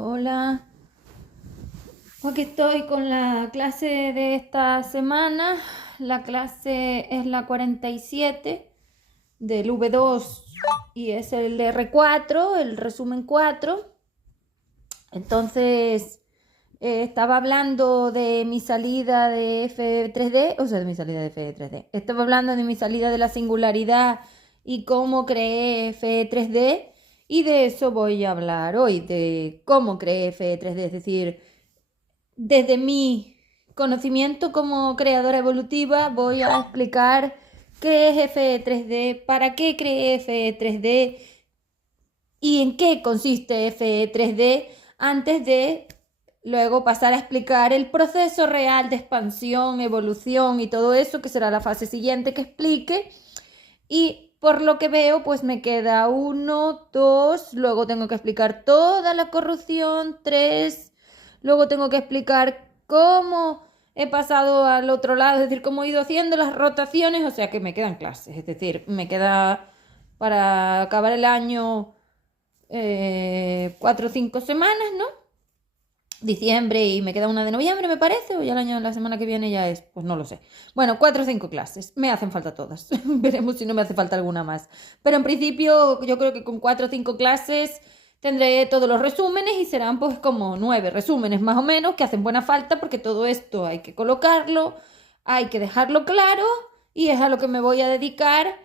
Hola, aquí estoy con la clase de esta semana. La clase es la 47 del V2 y es el R4, el resumen 4. Entonces, estaba hablando de mi salida de F3D, o sea, de mi salida de F3D. Estaba hablando de mi salida de la singularidad y cómo creé F3D. Y de eso voy a hablar hoy, de cómo creé F3D, es decir, desde mi conocimiento como creadora evolutiva voy a explicar qué es F3D, para qué creé F3D y en qué consiste F3D antes de luego pasar a explicar el proceso real de expansión, evolución y todo eso, que será la fase siguiente que explique. Y por lo que veo, pues me queda uno, dos, luego tengo que explicar toda la corrupción, tres, luego tengo que explicar cómo he pasado al otro lado, es decir, cómo he ido haciendo las rotaciones, o sea que me quedan clases, es decir, me queda para acabar el año 4 o 5 semanas, ¿no? Diciembre y me queda una de noviembre, me parece, o ya el año, la semana que viene ya es, pues no lo sé. Bueno, 4 o 5 clases, me hacen falta todas, veremos si no me hace falta alguna más. Pero en principio yo creo que con 4 o 5 clases tendré todos los resúmenes y serán pues como 9 resúmenes más o menos que hacen buena falta porque todo esto hay que colocarlo, hay que dejarlo claro y es a lo que me voy a dedicar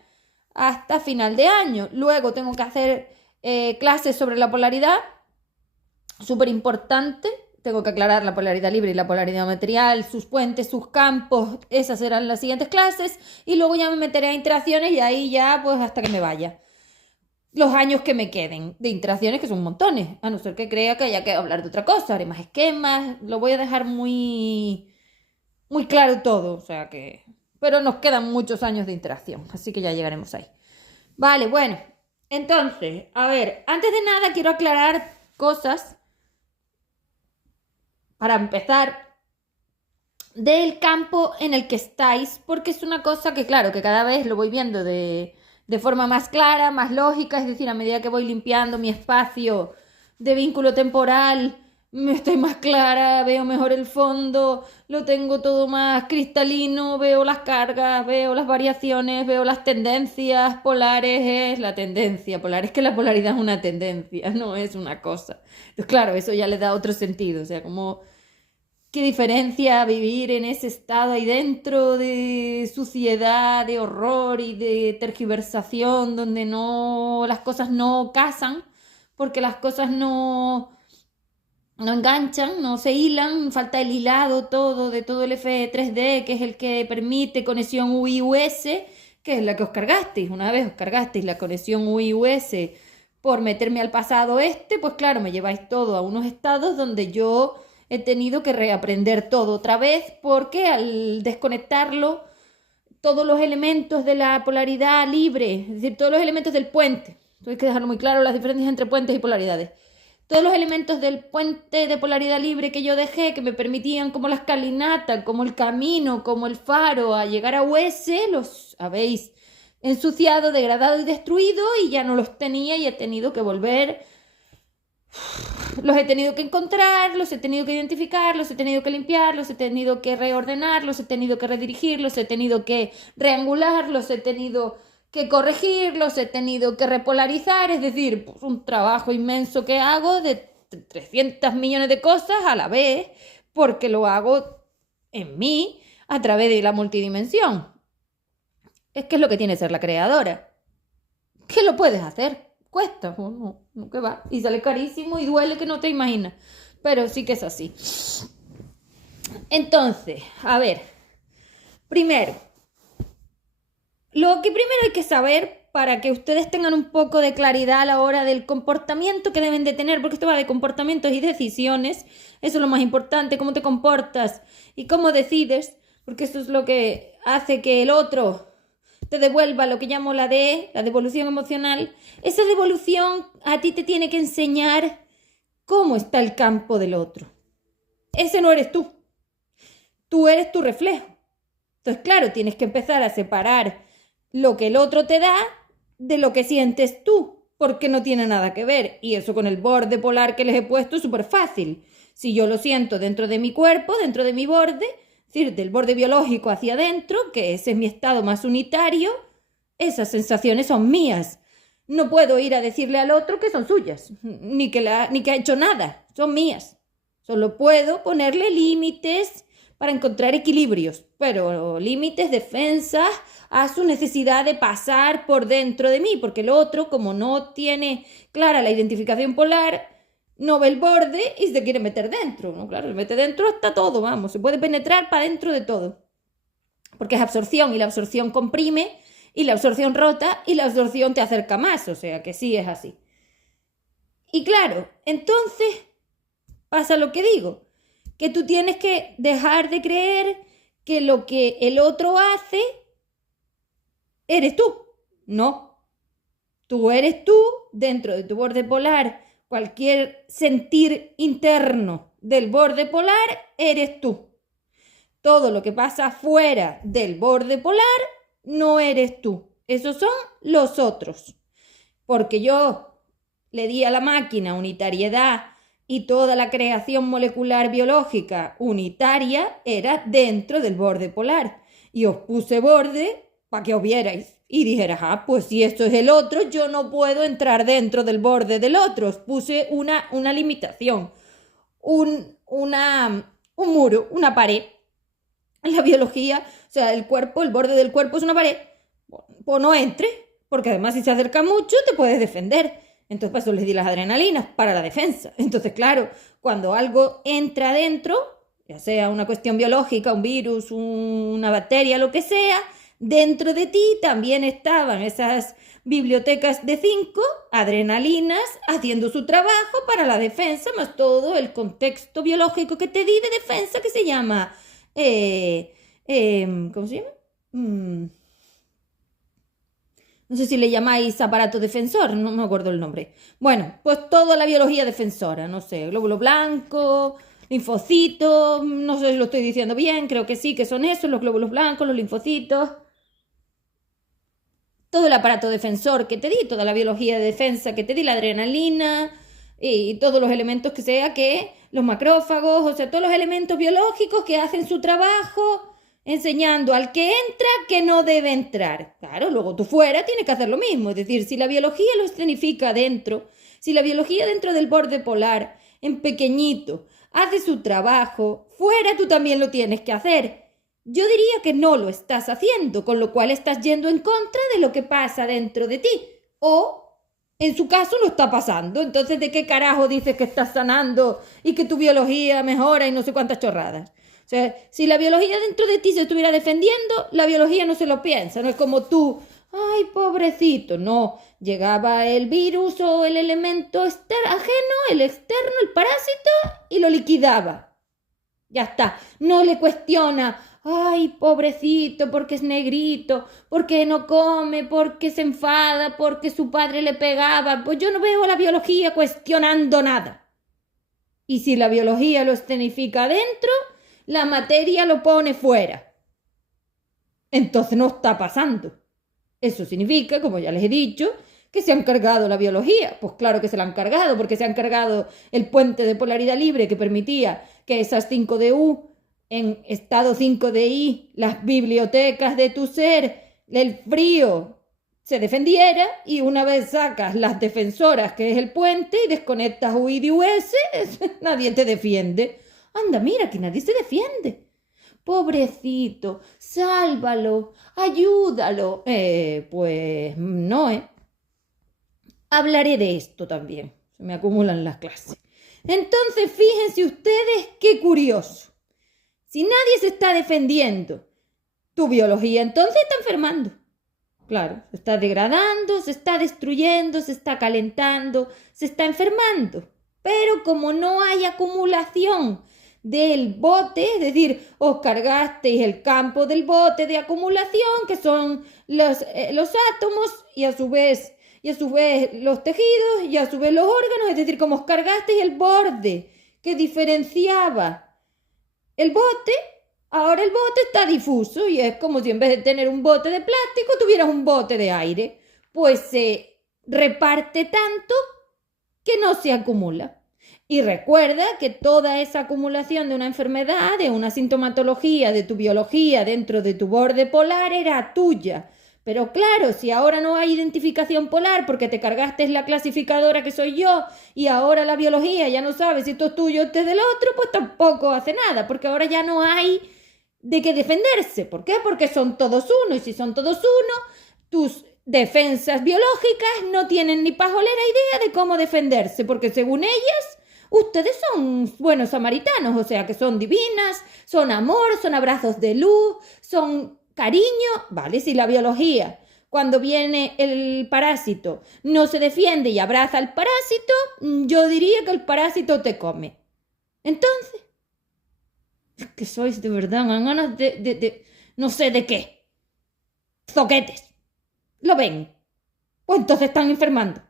hasta final de año. Luego tengo que hacer clases sobre la polaridad, súper importante. Tengo que aclarar la polaridad libre y la polaridad material, sus puentes, sus campos. Esas serán las siguientes clases. Y luego ya me meteré a interacciones y ahí ya pues hasta que me vaya. Los años que me queden de interacciones, que son montones. A no ser que crea que haya que hablar de otra cosa. Haré más esquemas. Lo voy a dejar muy claro todo. O sea que... Pero nos quedan muchos años de interacción. Así que ya llegaremos ahí. Vale, bueno. Entonces, a ver, antes de nada quiero aclarar cosas para empezar, del campo en el que estáis, porque es una cosa que, claro, que cada vez lo voy viendo de forma más clara, más lógica, es decir, a medida que voy limpiando mi espacio de vínculo temporal, me estoy más clara, veo mejor el fondo, lo tengo todo más cristalino, veo las cargas, veo las variaciones, veo las tendencias polares, es la tendencia polar, es que la polaridad es una tendencia, no es una cosa. Entonces, claro, eso ya le da otro sentido, o sea, como qué diferencia vivir en ese estado ahí dentro de suciedad, de horror y de tergiversación, donde no, las cosas no casan, porque las cosas no enganchan, no se hilan, falta el hilado todo de todo el F3D, que es el que permite conexión UI-US, que es la que os cargasteis. Una vez os cargasteis la conexión UI-US por meterme al pasado pues claro, me lleváis todo a unos estados donde yo he tenido que reaprender todo otra vez, porque al desconectarlo, todos los elementos de la polaridad libre, es decir, todos los elementos del puente, hay que dejarlo muy claro, las diferencias entre puentes y polaridades, todos los elementos del puente de polaridad libre que yo dejé, que me permitían como la escalinata, como el camino, como el faro a llegar a US, los habéis ensuciado, degradado y destruido, y ya no los tenía y he tenido que volver. Los he tenido que encontrar, los he tenido que identificar, los he tenido que limpiar, los he tenido que reordenar, los he tenido que redirigir, los he tenido que reangular, los he tenido que corregir, los he tenido que repolarizar, es decir, pues un trabajo inmenso que hago de 300 millones de cosas a la vez, porque lo hago en mí a través de la multidimensión. Es que es lo que tiene ser la creadora. ¿Qué lo puedes hacer? Cuesta, no que va. Y sale carísimo y duele que no te imaginas. Pero sí que es así. Entonces, a ver. Primero, lo que primero hay que saber para que ustedes tengan un poco de claridad a la hora del comportamiento que deben de tener, porque esto va de comportamientos y decisiones. Eso es lo más importante, cómo te comportas y cómo decides, porque eso es lo que hace que el otro te devuelva lo que llamo la devolución emocional. Esa devolución a ti te tiene que enseñar cómo está el campo del otro. Ese no eres tú. Tú eres tu reflejo. Entonces, claro, tienes que empezar a separar lo que el otro te da de lo que sientes tú. porque no tiene nada que ver. Y eso con el borde polar que les he puesto es súper fácil. Si yo lo siento dentro de mi cuerpo, dentro de mi borde, es decir, del borde biológico hacia adentro, que ese es mi estado más unitario, esas sensaciones son mías. No puedo ir a decirle al otro que son suyas, ni que ha hecho nada, son mías. Solo puedo ponerle límites para encontrar equilibrios, pero límites, defensas a su necesidad de pasar por dentro de mí, porque el otro, como no tiene clara la identificación polar, no ve el borde y se quiere meter dentro, ¿no? Claro, se mete dentro hasta todo, vamos, se puede penetrar para dentro de todo, porque es absorción y la absorción comprime y la absorción rota y la absorción te acerca más, o sea que sí es así. Y claro, entonces pasa lo que digo, que tú tienes que dejar de creer que lo que el otro hace eres tú. No, tú eres tú dentro de tu borde polar. Cualquier sentir interno del borde polar eres tú. Todo lo que pasa fuera del borde polar no eres tú. Esos son los otros. Porque yo le di a la máquina unitariedad y toda la creación molecular biológica unitaria era dentro del borde polar. Y os puse borde para que os vierais y dijeras, pues si esto es el otro, yo no puedo entrar dentro del borde del otro. Os puse una limitación, un muro, una pared. En la biología, o sea, el cuerpo, el borde del cuerpo es una pared. Pues no entre, porque además si se acerca mucho te puedes defender. Entonces, para eso les di las adrenalinas, para la defensa. Entonces, claro, cuando algo entra adentro, ya sea una cuestión biológica, un virus, una bacteria, lo que sea, dentro de ti también estaban esas bibliotecas de 5 adrenalinas haciendo su trabajo para la defensa, más todo el contexto biológico que te di de defensa que se llama... ¿cómo se llama? No sé si le llamáis aparato defensor, no me acuerdo el nombre. Bueno, pues toda la biología defensora, no sé, glóbulo blanco, linfocitos, no sé si lo estoy diciendo bien, creo que sí, que son esos, los glóbulos blancos, los linfocitos. Todo el aparato defensor que te di, toda la biología de defensa que te di, la adrenalina y todos los elementos que sea que los macrófagos, o sea, todos los elementos biológicos que hacen su trabajo enseñando al que entra que no debe entrar. Claro, luego tú fuera tienes que hacer lo mismo, es decir, si la biología lo escenifica dentro, si la biología dentro del borde polar, en pequeñito, hace su trabajo, fuera tú también lo tienes que hacer. Yo diría que no lo estás haciendo, con lo cual estás yendo en contra de lo que pasa dentro de ti. O, en su caso, no está pasando. Entonces, ¿de qué carajo dices que estás sanando y que tu biología mejora y no sé cuántas chorradas? O sea, si la biología dentro de ti se estuviera defendiendo, la biología no se lo piensa. No es como tú, ay, pobrecito. No, llegaba el virus o el elemento ajeno, el externo, el parásito, y lo liquidaba. Ya está. No le cuestiona, ay, pobrecito, porque es negrito, porque no come, porque se enfada, porque su padre le pegaba. Pues yo no veo a la biología cuestionando nada. Y si la biología lo escenifica dentro, la materia lo pone fuera. Entonces no está pasando. Eso significa, como ya les he dicho, que se han cargado la biología. Pues claro que se la han cargado, porque se han cargado el puente de polaridad libre que permitía que esas 5 de U en estado 5 de I, las bibliotecas de tu ser, el frío, se defendiera, y una vez sacas las defensoras, que es el puente, y desconectas UI de US, nadie te defiende. Anda, mira, que nadie se defiende. Pobrecito, sálvalo, ayúdalo. Pues no, Hablaré de esto también. Se me acumulan las clases. Entonces, fíjense ustedes qué curioso. Si nadie se está defendiendo, tu biología entonces está enfermando. Claro, se está degradando, se está destruyendo, se está calentando, se está enfermando. Pero como no hay acumulación del bote, es decir, os cargasteis el campo del bote de acumulación, que son los átomos, y a su vez los tejidos, y a su vez los órganos, es decir, como os cargasteis el borde que diferenciaba el bote, ahora el bote está difuso, y es como si en vez de tener un bote de plástico tuvieras un bote de aire. Pues se reparte tanto que no se acumula. Y recuerda que toda esa acumulación de una enfermedad, de una sintomatología, de tu biología dentro de tu borde polar era tuya. Pero claro, si ahora no hay identificación polar porque te cargaste la clasificadora que soy yo y ahora la biología ya no sabe si esto es tuyo o esto es del otro, pues tampoco hace nada, porque ahora ya no hay de qué defenderse. ¿Por qué? Porque son todos uno, y si son todos uno, tus defensas biológicas no tienen ni pajolera idea de cómo defenderse, porque según ellas, ustedes son buenos samaritanos, o sea que son divinas, son amor, son abrazos de luz, son cariño, ¿vale? Si la biología, cuando viene el parásito, no se defiende y abraza al parásito, yo diría que el parásito te come. Entonces, es que sois de verdad, me dan ganas no sé de qué. Zoquetes. ¿Lo ven? Pues entonces están enfermando.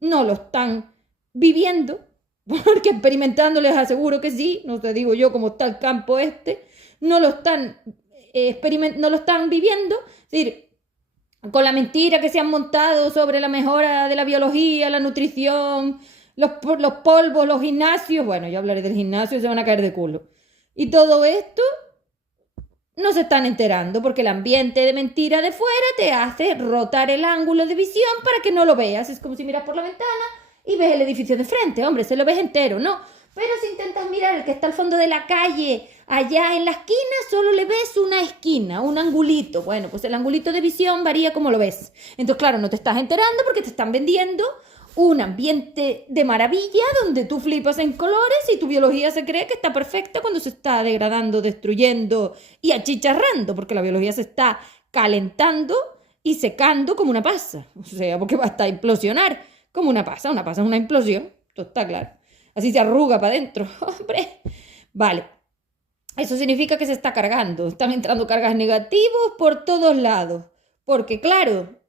No lo están viviendo, porque experimentando les aseguro que sí, no te digo yo cómo está el campo este, no lo están no lo están viviendo, es decir, con la mentira que se han montado sobre la mejora de la biología, la nutrición, los polvos, los gimnasios, bueno, yo hablaré del gimnasio, se van a caer de culo. Y todo esto no se están enterando porque el ambiente de mentira de fuera te hace rotar el ángulo de visión para que no lo veas. Es como si miras por la ventana y ves el edificio de frente, hombre, se lo ves entero, ¿no? Pero si intentas mirar el que está al fondo de la calle, allá en la esquina, solo le ves una esquina, un angulito. Bueno, pues el angulito de visión varía como lo ves. Entonces, claro, no te estás enterando porque te están vendiendo un ambiente de maravilla donde tú flipas en colores y tu biología se cree que está perfecta cuando se está degradando, destruyendo y achicharrando, porque la biología se está calentando y secando como una pasa. O sea, porque va hasta implosionar como una pasa. Una pasa es una implosión, esto está claro. Así se arruga para adentro, hombre. Vale, eso significa que se está cargando. Están entrando cargas negativas por todos lados. Porque claro,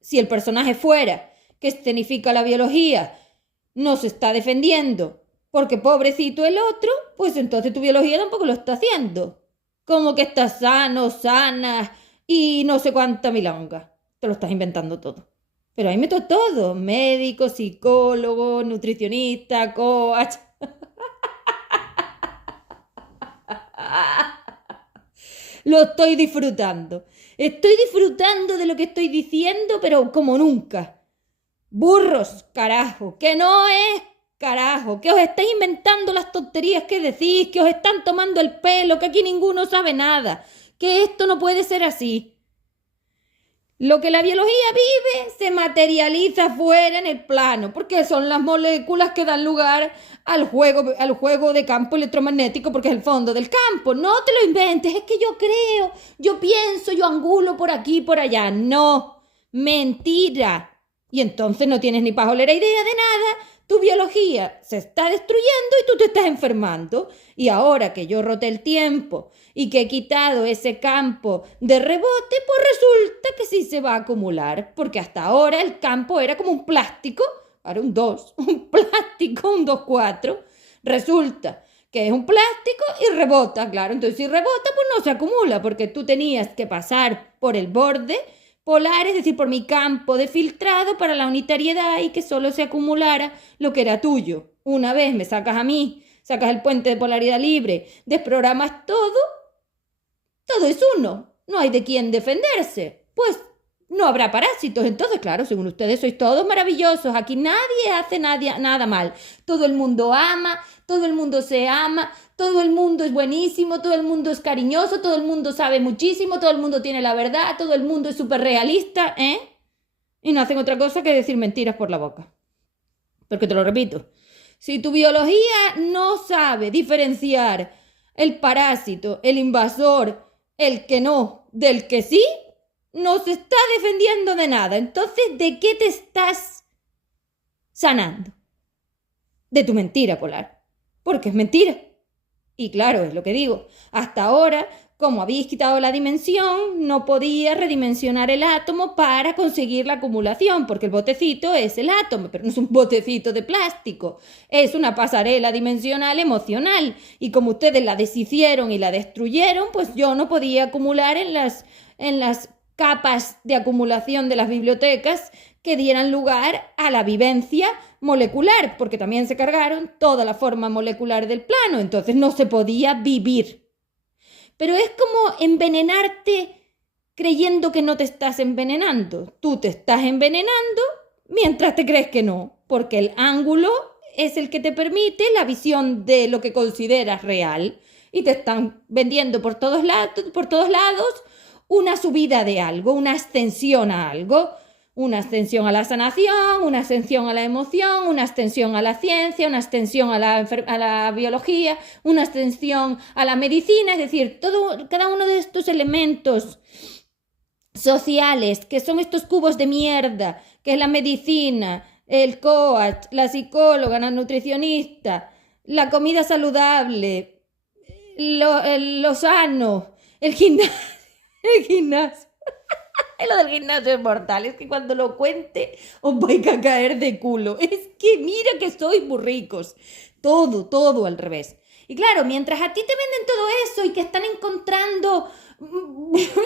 si el personaje fuera que escenifica la biología no se está defendiendo porque pobrecito el otro, pues entonces tu biología tampoco lo está haciendo. Como que estás sano, sana y no sé cuánta milonga. Te lo estás inventando todo. Pero ahí meto todo, médico, psicólogo, nutricionista, coach. Lo estoy disfrutando. Estoy disfrutando de lo que estoy diciendo, pero como nunca. Burros, carajo, que no es carajo, que os estáis inventando las tonterías que decís, que os están tomando el pelo, que aquí ninguno sabe nada, que esto no puede ser así. Lo que la biología vive se materializa fuera en el plano, porque son las moléculas que dan lugar al juego de campo electromagnético, porque es el fondo del campo. No te lo inventes, es que yo creo, yo pienso, yo angulo por aquí y por allá. No, mentira. Y entonces no tienes ni pajolera idea de nada, tu biología se está destruyendo y tú te estás enfermando. Y ahora que yo roté el tiempo y que he quitado ese campo de rebote, pues resulta que sí se va a acumular, porque hasta ahora el campo era como un plástico, ahora un 2, un plástico, un 2,4. Resulta que es un plástico y rebota, claro. Entonces si rebota, pues no se acumula, porque tú tenías que pasar por el borde polar, es decir, por mi campo de filtrado para la unitariedad y que solo se acumulara lo que era tuyo. Una vez me sacas a mí, sacas el puente de polaridad libre, desprogramas todo, todo es uno, no hay de quién defenderse. Pues no habrá parásitos. Entonces, claro, según ustedes sois todos maravillosos, aquí nadie hace nada mal. Todo el mundo ama, todo el mundo se ama, todo el mundo es buenísimo, todo el mundo es cariñoso, todo el mundo sabe muchísimo, todo el mundo tiene la verdad, todo el mundo es súper realista, ¿eh? Y no hacen otra cosa que decir mentiras por la boca. Porque te lo repito, si tu biología no sabe diferenciar el parásito, el invasor, el que no, del que sí, no se está defendiendo de nada. Entonces, ¿de qué te estás sanando? De tu mentira polar. Porque es mentira. Y claro, es lo que digo. Hasta ahora, como habéis quitado la dimensión, no podía redimensionar el átomo para conseguir la acumulación, porque el botecito es el átomo, pero no es un botecito de plástico. Es una pasarela dimensional emocional. Y como ustedes la deshicieron y la destruyeron, pues yo no podía acumular en las capas de acumulación de las bibliotecas que dieran lugar a la vivencia molecular, porque también se cargaron toda la forma molecular del plano, entonces no se podía vivir. Pero es como envenenarte creyendo que no te estás envenenando. Tú te estás envenenando mientras te crees que no, porque el ángulo es el que te permite la visión de lo que consideras real y te están vendiendo por todos lados una subida de algo, una ascensión a algo, una ascensión a la sanación, una ascensión a la emoción, una ascensión a la ciencia, una ascensión a la biología, una ascensión a la medicina, es decir, cada uno de estos elementos sociales, que son estos cubos de mierda, que es la medicina, el coach, la psicóloga, la nutricionista, la comida saludable, lo sano, el gimnasio, el gimnasio. Lo del gimnasio es mortal, es que cuando lo cuente os vais a caer de culo. Es que mira que sois muy ricos. Todo al revés. Y claro, mientras a ti te venden todo eso y que están encontrando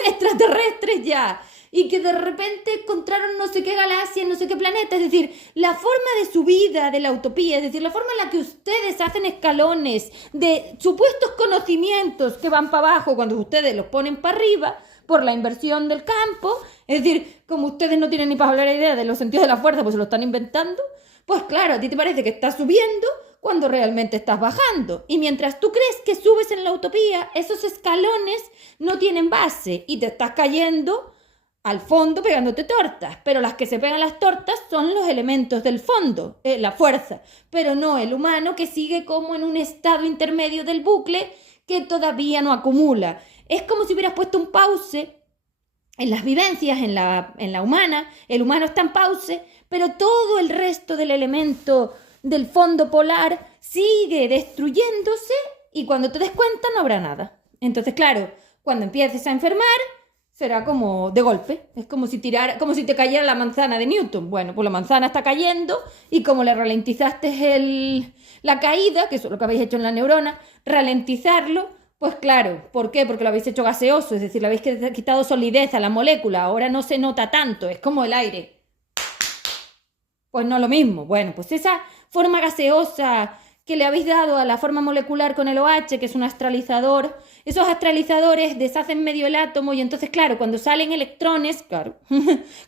extraterrestres ya, y que de repente encontraron no sé qué galaxia, no sé qué planeta, es decir, la forma de su vida, de la utopía, es decir, la forma en la que ustedes hacen escalones de supuestos conocimientos que van para abajo cuando ustedes los ponen para arriba, por la inversión del campo, es decir, como ustedes no tienen ni para hablar idea de los sentidos de la fuerza, pues se lo están inventando, pues claro, a ti te parece que estás subiendo cuando realmente estás bajando. Y mientras tú crees que subes en la utopía, esos escalones no tienen base y te estás cayendo al fondo pegándote tortas. Pero las que se pegan las tortas son los elementos del fondo, la fuerza, pero no el humano que sigue como en un estado intermedio del bucle que todavía no acumula. Es como si hubieras puesto un pause en las vivencias, en la humana. El humano está en pause, pero todo el resto del elemento del fondo polar sigue destruyéndose y cuando te des cuenta no habrá nada. Entonces, claro, cuando empieces a enfermar, será como de golpe. Es como si te cayera la manzana de Newton. Bueno, pues la manzana está cayendo y como le ralentizaste la caída, que eso es lo que habéis hecho en la neurona, ralentizarlo. Pues claro, ¿por qué? Porque lo habéis hecho gaseoso, es decir, le habéis quitado solidez a la molécula, ahora no se nota tanto, es como el aire. Pues no lo mismo. Bueno, pues esa forma gaseosa que le habéis dado a la forma molecular con el OH, que es un astralizador, esos astralizadores deshacen medio el átomo y entonces, claro, cuando salen electrones, claro,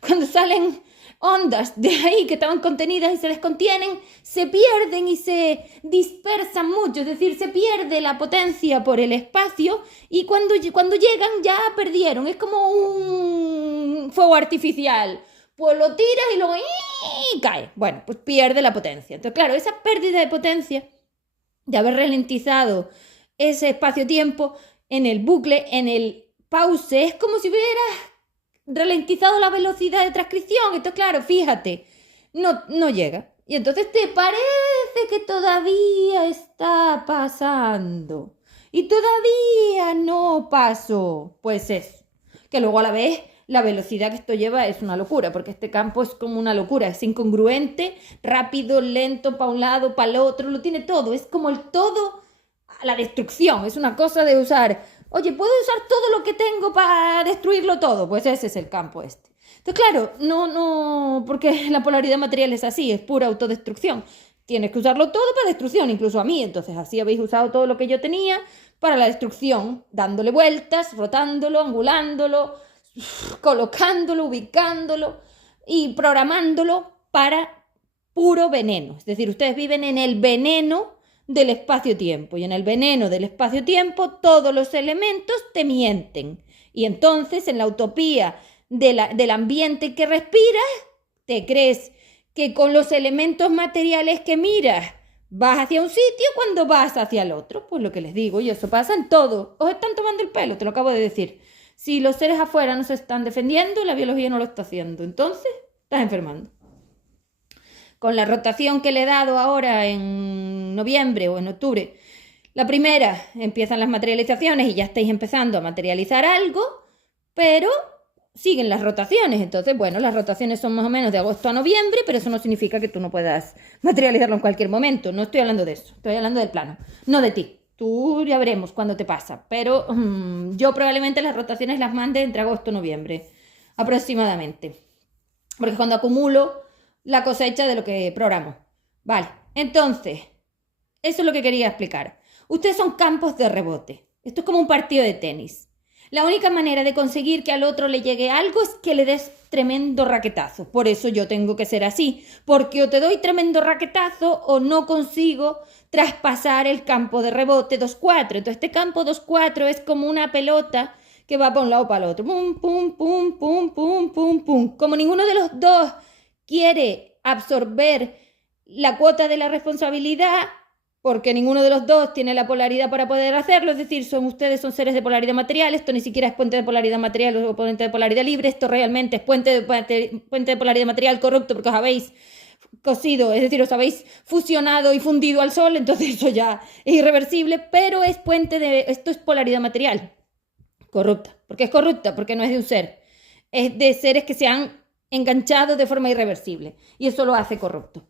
cuando salen ondas de ahí que estaban contenidas y se descontienen, se pierden y se dispersan mucho, es decir, se pierde la potencia por el espacio y cuando llegan ya perdieron, es como un fuego artificial, pues lo tiras y luego cae, bueno, pues pierde la potencia. Entonces, claro, esa pérdida de potencia, de haber ralentizado ese espacio-tiempo en el bucle, en el pause, es como si hubieras ralentizado la velocidad de transcripción. Entonces, claro, fíjate, no llega. Y entonces te parece que todavía está pasando. Y todavía no pasó. Pues eso. Que luego a la vez la velocidad que esto lleva es una locura, porque este campo es como una locura, es incongruente, rápido, lento, para un lado, para el otro, lo tiene todo. Es como el todo a la destrucción. Es una cosa de usar... Oye, ¿puedo usar todo lo que tengo para destruirlo todo? Pues ese es el campo este. Entonces, claro, no, porque la polaridad material es así, es pura autodestrucción. Tienes que usarlo todo para destrucción, incluso a mí. Entonces, así habéis usado todo lo que yo tenía para la destrucción, dándole vueltas, rotándolo, angulándolo, colocándolo, ubicándolo y programándolo para puro veneno. Es decir, ustedes viven en el veneno del espacio-tiempo y en el veneno del espacio-tiempo todos los elementos te mienten y entonces en la utopía del ambiente que respiras te crees que con los elementos materiales que miras vas hacia un sitio cuando vas hacia el otro. Pues lo que les digo, y eso pasa en todo. Os están tomando el pelo, te lo acabo de decir. Si los seres afuera no se están defendiendo, la biología no lo está haciendo, entonces estás enfermando. Con la rotación que le he dado ahora en noviembre o en octubre, la primera empiezan las materializaciones y ya estáis empezando a materializar algo, pero siguen las rotaciones. Entonces, bueno, las rotaciones son más o menos de agosto a noviembre, pero eso no significa que tú no puedas materializarlo en cualquier momento. No estoy hablando de eso, estoy hablando del plano, no de ti. Tú ya veremos cuándo te pasa, pero yo probablemente las rotaciones las mande entre agosto y noviembre, aproximadamente. porque es cuando acumulo la cosecha de lo que programo. Vale, entonces, eso es lo que quería explicar. Ustedes son campos de rebote. Esto es como un partido de tenis. La única manera de conseguir que al otro le llegue algo es que le des tremendo raquetazo. Por eso yo tengo que ser así, porque o te doy tremendo raquetazo o no consigo traspasar el campo de rebote 2-4. Entonces este campo 2-4 es como una pelota que va para un lado o para el otro. Pum, pum, pum, pum, pum, pum, pum. Como ninguno de los dos quiere absorber la cuota de la responsabilidad, porque ninguno de los dos tiene la polaridad para poder hacerlo, es decir, ustedes son seres de polaridad material, esto ni siquiera es puente de polaridad material o puente de polaridad libre, esto realmente es puente de polaridad material corrupto porque os habéis cosido, es decir, os habéis fusionado y fundido al sol, entonces eso ya es irreversible, pero esto es polaridad material corrupta. ¿Por qué es corrupta? Porque no es de un ser, es de seres que se han enganchado de forma irreversible y eso lo hace corrupto.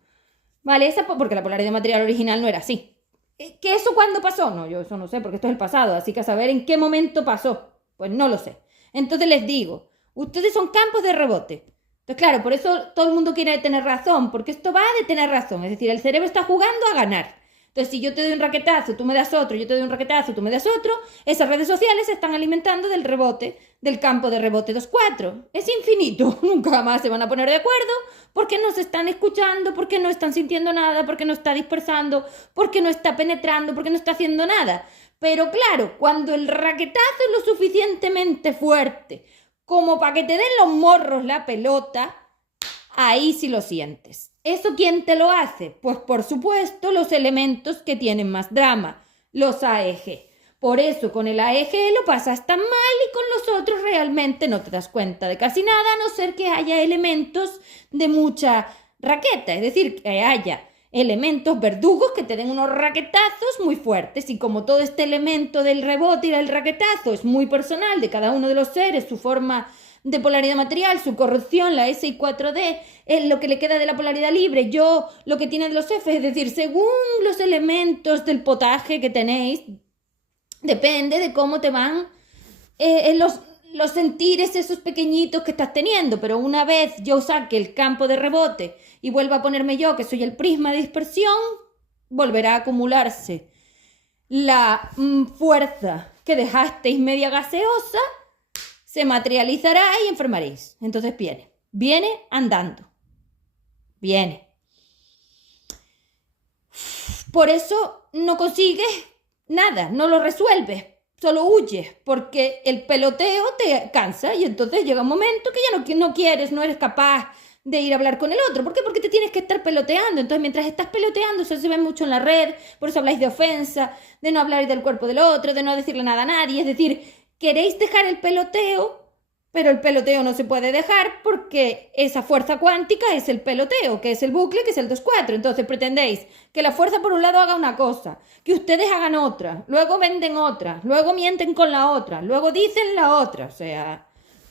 Vale, porque la polaridad material original no era así. ¿Que eso cuándo pasó? No, yo eso no sé, porque esto es el pasado, así que a saber en qué momento pasó. Pues no lo sé. Entonces les digo, ustedes son campos de rebote. Entonces, claro, por eso todo el mundo quiere tener razón, porque esto va de tener razón. Es decir, el cerebro está jugando a ganar. Entonces, si yo te doy un raquetazo, tú me das otro, yo te doy un raquetazo, tú me das otro, esas redes sociales se están alimentando del rebote, del campo de rebote 2-4. Es infinito, nunca más se van a poner de acuerdo porque no se están escuchando, porque no están sintiendo nada, porque no está dispersando, porque no está penetrando, porque no está haciendo nada. Pero claro, cuando el raquetazo es lo suficientemente fuerte como para que te den los morros la pelota, ahí sí lo sientes. ¿Eso quién te lo hace? Pues por supuesto los elementos que tienen más drama, los AEG. Por eso con el AEG lo pasas tan mal y con los otros realmente no te das cuenta de casi nada, a no ser que haya elementos de mucha raqueta, es decir, que haya elementos verdugos que te den unos raquetazos muy fuertes y como todo este elemento del rebote y del raquetazo es muy personal de cada uno de los seres, su forma de polaridad material, su corrupción, la S y 4D, lo que le queda de la polaridad libre, yo lo que tiene de los F, es decir, según los elementos del potaje que tenéis, depende de cómo te van los sentires esos pequeñitos que estás teniendo, pero una vez yo saque el campo de rebote y vuelva a ponerme yo, que soy el prisma de dispersión, volverá a acumularse la fuerza que dejasteis media gaseosa, se materializará y enfermaréis. Entonces viene andando, viene. Por eso no consigues nada, no lo resuelves, solo huyes, porque el peloteo te cansa y entonces llega un momento que ya no quieres, no eres capaz de ir a hablar con el otro. ¿Por qué? Porque te tienes que estar peloteando. Entonces, mientras estás peloteando, eso se ve mucho en la red, por eso habláis de ofensa, de no hablar del cuerpo del otro, de no decirle nada a nadie. Es decir, queréis dejar el peloteo, pero el peloteo no se puede dejar porque esa fuerza cuántica es el peloteo, que es el bucle, que es el 2-4. Entonces pretendéis que la fuerza por un lado haga una cosa, que ustedes hagan otra, luego venden otra, luego mienten con la otra, luego dicen la otra. O sea,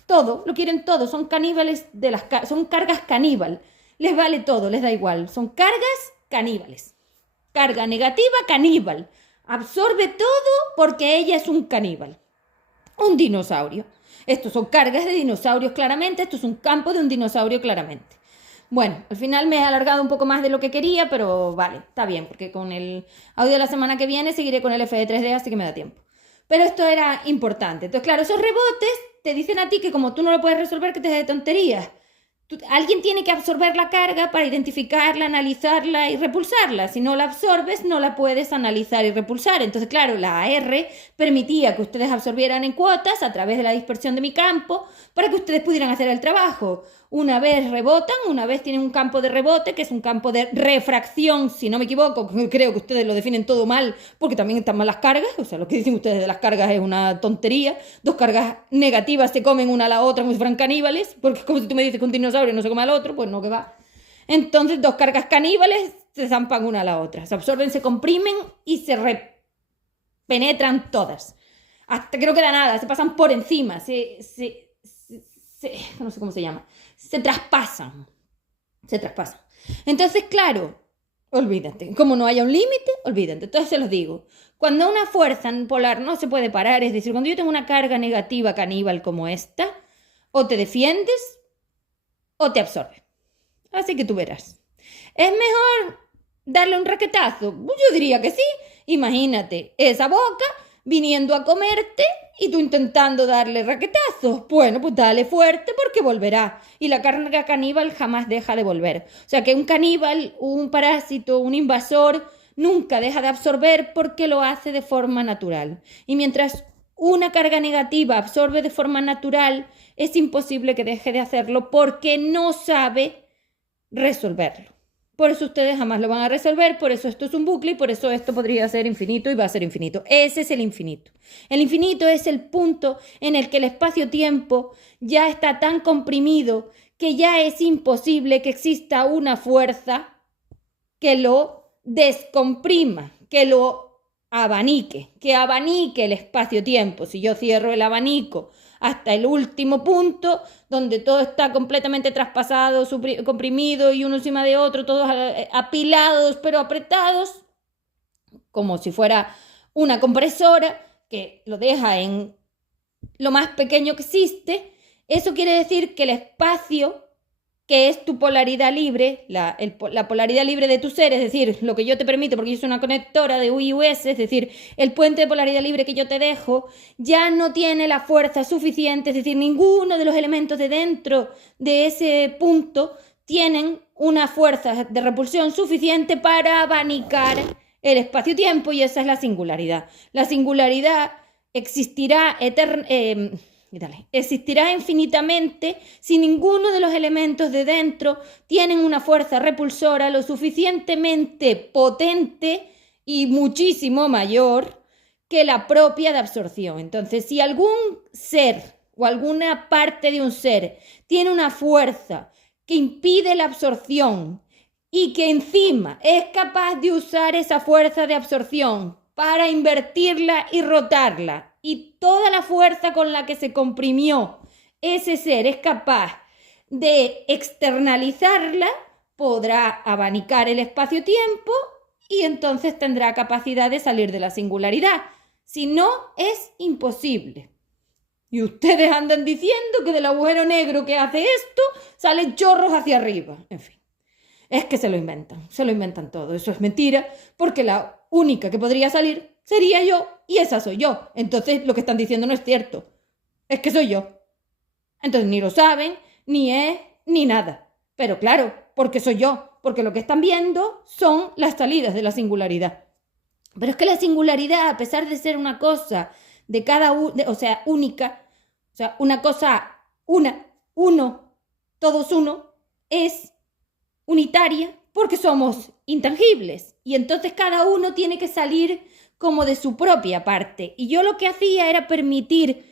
todo, lo quieren todo, son caníbales son cargas caníbal. Les vale todo, les da igual. Son cargas caníbales. Carga negativa caníbal. Absorbe todo porque ella es un caníbal. Un dinosaurio. Estos son cargas de dinosaurios claramente, esto es un campo de un dinosaurio claramente. Bueno, al final me he alargado un poco más de lo que quería, pero vale, está bien, porque con el audio de la semana que viene seguiré con el FD3D, así que me da tiempo. Pero esto era importante. Entonces, claro, esos rebotes te dicen a ti que como tú no lo puedes resolver, que te des de tonterías. Alguien tiene que absorber la carga para identificarla, analizarla y repulsarla. Si no la absorbes, no la puedes analizar y repulsar. Entonces, claro, la AR permitía que ustedes absorbieran en cuotas a través de la dispersión de mi campo para que ustedes pudieran hacer el trabajo. Una vez rebotan, una vez tienen un campo de rebote, que es un campo de refracción, si no me equivoco, creo que ustedes lo definen todo mal, porque también están mal las cargas, o sea, lo que dicen ustedes de las cargas es una tontería. Dos cargas negativas se comen una a la otra como si fueran caníbales, porque es como si tú me dices que un dinosaurio no se come al otro, pues no, que va. Entonces, dos cargas caníbales se zampan una a la otra, se absorben, se comprimen y se penetran todas. Hasta que no queda nada, se pasan por encima, no sé cómo se llama, se traspasan. Entonces, claro, olvídate, como no haya un límite, olvídate. Entonces se los digo, cuando una fuerza polar no se puede parar, es decir, cuando yo tengo una carga negativa caníbal como esta, o te defiendes o te absorbe. Así que tú verás. ¿Es mejor darle un raquetazo? Yo diría que sí. Imagínate esa boca viniendo a comerte y tú intentando darle raquetazos. Bueno, pues dale fuerte porque volverá. Y la carga caníbal jamás deja de volver. O sea que un caníbal, un parásito, un invasor, nunca deja de absorber porque lo hace de forma natural. Y mientras una carga negativa absorbe de forma natural, es imposible que deje de hacerlo porque no sabe resolverlo. Por eso ustedes jamás lo van a resolver, por eso esto es un bucle y por eso esto podría ser infinito y va a ser infinito. Ese es el infinito. El infinito es el punto en el que el espacio-tiempo ya está tan comprimido que ya es imposible que exista una fuerza que lo descomprima, que lo abanique, que abanique el espacio-tiempo. Si yo cierro el abanico hasta el último punto, donde todo está completamente traspasado, comprimido y uno encima de otro, todos apilados pero apretados, como si fuera una compresora que lo deja en lo más pequeño que existe. Eso quiere decir que el espacio, que es tu polaridad libre, la polaridad libre de tu ser, es decir, lo que yo te permito, porque yo soy una conectora de UI-US, es decir, el puente de polaridad libre que yo te dejo, ya no tiene la fuerza suficiente, es decir, ninguno de los elementos de dentro de ese punto tienen una fuerza de repulsión suficiente para abanicar el espacio-tiempo, y esa es la singularidad. La singularidad existirá existirá infinitamente si ninguno de los elementos de dentro tienen una fuerza repulsora lo suficientemente potente y muchísimo mayor que la propia de absorción. Entonces, si algún ser o alguna parte de un ser tiene una fuerza que impide la absorción y que encima es capaz de usar esa fuerza de absorción para invertirla y rotarla, y toda la fuerza con la que se comprimió ese ser es capaz de externalizarla, podrá abanicar el espacio-tiempo y entonces tendrá capacidad de salir de la singularidad. Si no, es imposible. Y ustedes andan diciendo que del agujero negro que hace esto salen chorros hacia arriba. En fin, es que se lo inventan todo. Eso es mentira, porque la única que podría salir sería yo, y esa soy yo. Entonces lo que están diciendo no es cierto, es que soy yo. Entonces ni lo saben, ni es, ni nada. Pero claro, porque soy yo, porque lo que están viendo son las salidas de la singularidad. Pero es que la singularidad, a pesar de ser una cosa de cada uno, o sea, única, o sea, una cosa, uno, todos uno, es unitaria porque somos intangibles. Y entonces cada uno tiene que salir como de su propia parte. Y yo lo que hacía era permitir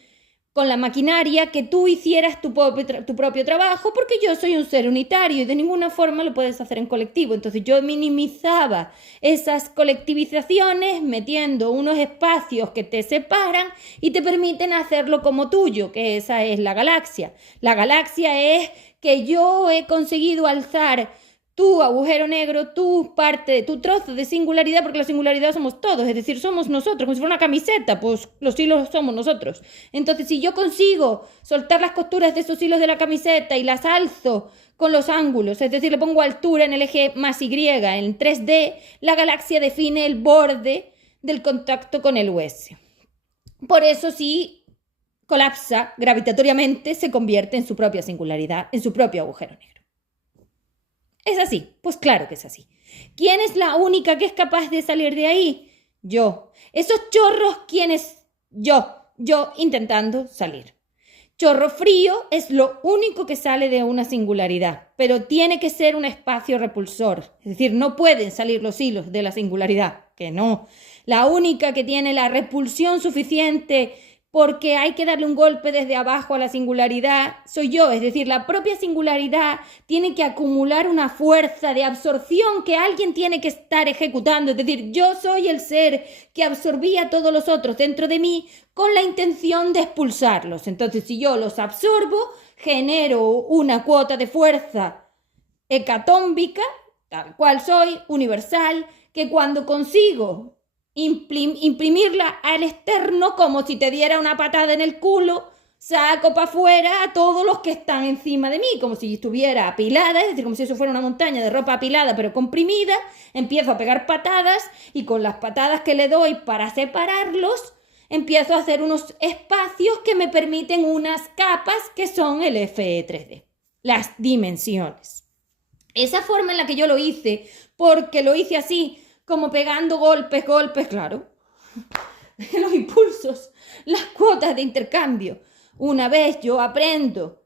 con la maquinaria que tú hicieras tu propio trabajo, porque yo soy un ser unitario y de ninguna forma lo puedes hacer en colectivo. Entonces yo minimizaba esas colectivizaciones metiendo unos espacios que te separan y te permiten hacerlo como tuyo, que esa es la galaxia. La galaxia es que yo he conseguido alzar tu agujero negro, tu parte, tu trozo de singularidad, porque la singularidad somos todos, es decir, somos nosotros, como si fuera una camiseta, pues los hilos somos nosotros. Entonces, si yo consigo soltar las costuras de esos hilos de la camiseta y las alzo con los ángulos, es decir, le pongo altura en el eje más Y, en 3D, la galaxia define el borde del contacto con el US. Por eso, si colapsa gravitatoriamente, se convierte en su propia singularidad, en su propio agujero negro. ¿Es así? Pues claro que es así. ¿Quién es la única que es capaz de salir de ahí? Yo. Esos chorros, ¿quién es? Yo intentando salir. Chorro frío es lo único que sale de una singularidad, pero tiene que ser un espacio repulsor. Es decir, no pueden salir los hilos de la singularidad, que no. La única que tiene la repulsión suficiente porque hay que darle un golpe desde abajo a la singularidad, soy yo. Es decir, la propia singularidad tiene que acumular una fuerza de absorción que alguien tiene que estar ejecutando. Es decir, yo soy el ser que absorbía a todos los otros dentro de mí con la intención de expulsarlos. Entonces, si yo los absorbo, genero una cuota de fuerza hecatómbica, tal cual soy, universal, que cuando consigo imprimirla al externo como si te diera una patada en el culo, saco para afuera a todos los que están encima de mí, como si estuviera apilada, es decir, como si eso fuera una montaña de ropa apilada pero comprimida, empiezo a pegar patadas y con las patadas que le doy para separarlos, empiezo a hacer unos espacios que me permiten unas capas que son el FE 3D, las dimensiones. Esa forma en la que yo lo hice, porque lo hice así, como pegando golpes, claro, los impulsos, las cuotas de intercambio. Una vez yo aprendo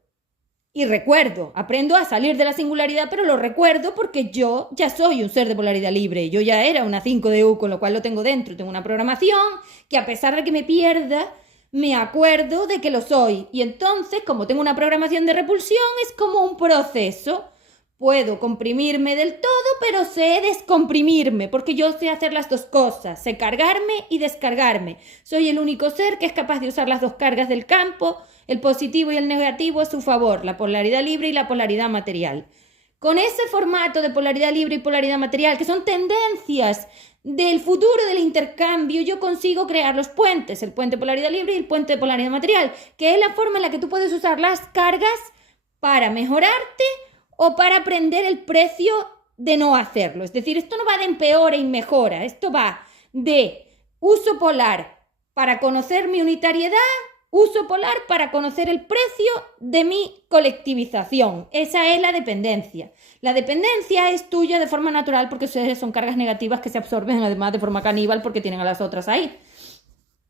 y recuerdo, aprendo a salir de la singularidad, pero lo recuerdo porque yo ya soy un ser de polaridad libre. Yo ya era una 5DU, con lo cual lo tengo dentro. Tengo una programación que, a pesar de que me pierda, me acuerdo de que lo soy. Y entonces, como tengo una programación de repulsión, es como un proceso. Puedo comprimirme del todo, pero sé descomprimirme, porque yo sé hacer las dos cosas, sé cargarme y descargarme. Soy el único ser que es capaz de usar las dos cargas del campo, el positivo y el negativo, a su favor, la polaridad libre y la polaridad material. Con ese formato de polaridad libre y polaridad material, que son tendencias del futuro del intercambio, yo consigo crear los puentes, el puente de polaridad libre y el puente de polaridad material, que es la forma en la que tú puedes usar las cargas para mejorarte o para aprender el precio de no hacerlo. Es decir, esto no va de empeora y mejora, esto va de uso polar para conocer mi unitariedad, uso polar para conocer el precio de mi colectivización. Esa es la dependencia. La dependencia es tuya de forma natural porque ustedes son cargas negativas que se absorben además de forma caníbal porque tienen a las otras ahí.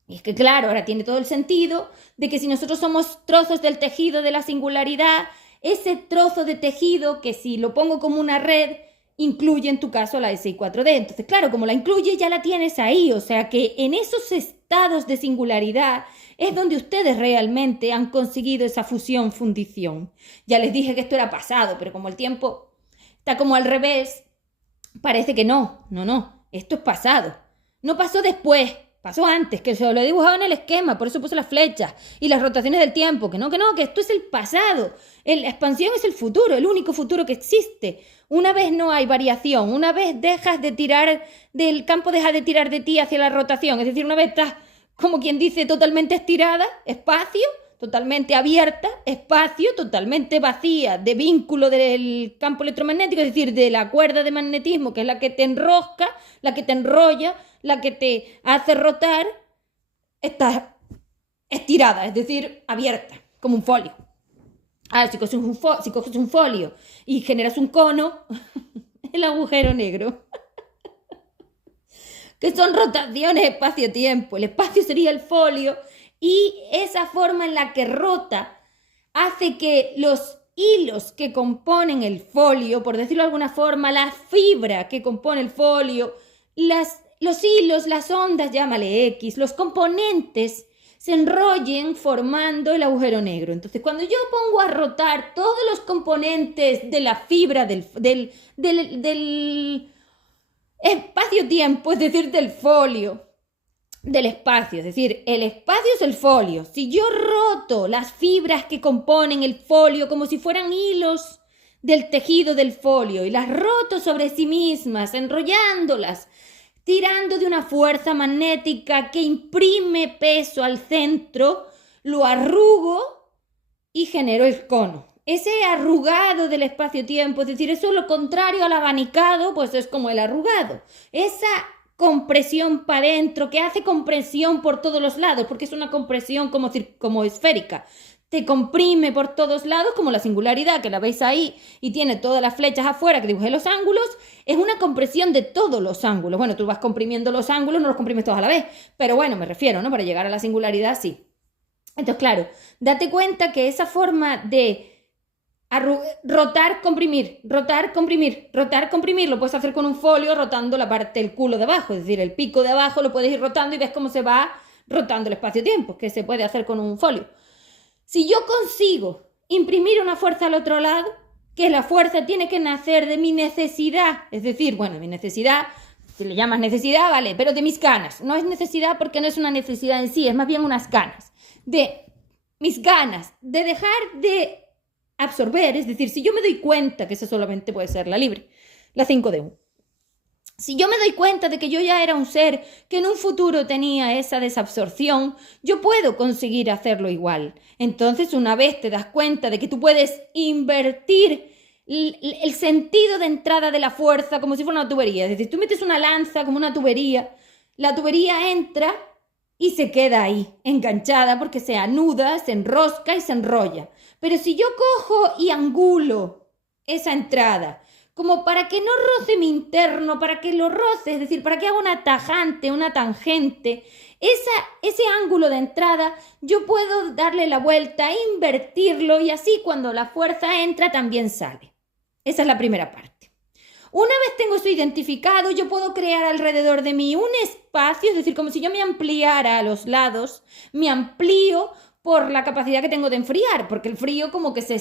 Y es que claro, ahora tiene todo el sentido de que si nosotros somos trozos del tejido de la singularidad, ese trozo de tejido que si lo pongo como una red, incluye en tu caso la SI4D. Entonces, claro, como la incluye, ya la tienes ahí. O sea que en esos estados de singularidad es donde ustedes realmente han conseguido esa fusión-fundición. Ya les dije que esto era pasado, pero como el tiempo está como al revés, parece que no. Esto es pasado. No pasó después. Pasó antes, que se lo he dibujado en el esquema, por eso puse las flechas y las rotaciones del tiempo, que esto es el pasado. La expansión es el futuro, el único futuro que existe. Una vez no hay variación, una vez dejas de tirar del campo, deja de tirar de ti hacia la rotación, es decir, una vez estás, como quien dice, totalmente estirada, espacio, totalmente abierta, espacio, totalmente vacía de vínculo del campo electromagnético, es decir, de la cuerda de magnetismo, que es la que te enrosca, la que te enrolla, la que te hace rotar, estás estirada, es decir, abierta, como un folio. Si coges un folio y generas un cono, el agujero negro, que son rotaciones espacio-tiempo. El espacio sería el folio y esa forma en la que rota hace que los hilos que componen el folio, por decirlo de alguna forma, la fibra que compone el folio, los hilos, las ondas, llámale X, los componentes se enrollen formando el agujero negro. Entonces, cuando yo pongo a rotar todos los componentes de la fibra del espacio-tiempo, es decir, del folio, del espacio, es decir, el espacio es el folio. Si yo roto las fibras que componen el folio como si fueran hilos del tejido del folio y las roto sobre sí mismas, enrollándolas, tirando de una fuerza magnética que imprime peso al centro, lo arrugo y genero el cono. Ese arrugado del espacio-tiempo, es decir, eso es lo contrario al abanicado, pues es como el arrugado. Esa compresión para adentro que hace compresión por todos los lados, porque es una compresión como esférica. Te comprime por todos lados, como la singularidad, que la veis ahí, y tiene todas las flechas afuera que dibujé los ángulos, es una compresión de todos los ángulos. Bueno, tú vas comprimiendo los ángulos, no los comprimes todos a la vez, pero bueno, me refiero, ¿no? Para llegar a la singularidad, sí. Entonces, claro, date cuenta que esa forma de rotar, comprimir, rotar, comprimir, rotar, comprimir, lo puedes hacer con un folio rotando la parte del culo de abajo, es decir, el pico de abajo lo puedes ir rotando y ves cómo se va rotando el espacio-tiempo, que se puede hacer con un folio. Si yo consigo imprimir una fuerza al otro lado, que la fuerza tiene que nacer de mi necesidad, es decir, bueno, mi necesidad, si le llamas necesidad, vale, pero de mis ganas. No es necesidad porque no es una necesidad en sí, es más bien unas ganas. De mis ganas de dejar de absorber, es decir, si yo me doy cuenta que esa solamente puede ser la libre, la 5D1. Si yo me doy cuenta de que yo ya era un ser que en un futuro tenía esa desabsorción, yo puedo conseguir hacerlo igual. Entonces, una vez te das cuenta de que tú puedes invertir el sentido de entrada de la fuerza como si fuera una tubería, es decir, tú metes una lanza como una tubería, la tubería entra y se queda ahí, enganchada porque se anuda, se enrosca y se enrolla. Pero si yo cojo y angulo esa entrada, como para que no roce mi interno, para que lo roce, es decir, para que haga una tajante, una tangente, ese ángulo de entrada yo puedo darle la vuelta, invertirlo y así cuando la fuerza entra también sale. Esa es la primera parte. Una vez tengo eso identificado, yo puedo crear alrededor de mí un espacio, es decir, como si yo me ampliara a los lados, me amplío por la capacidad que tengo de enfriar, porque el frío como que se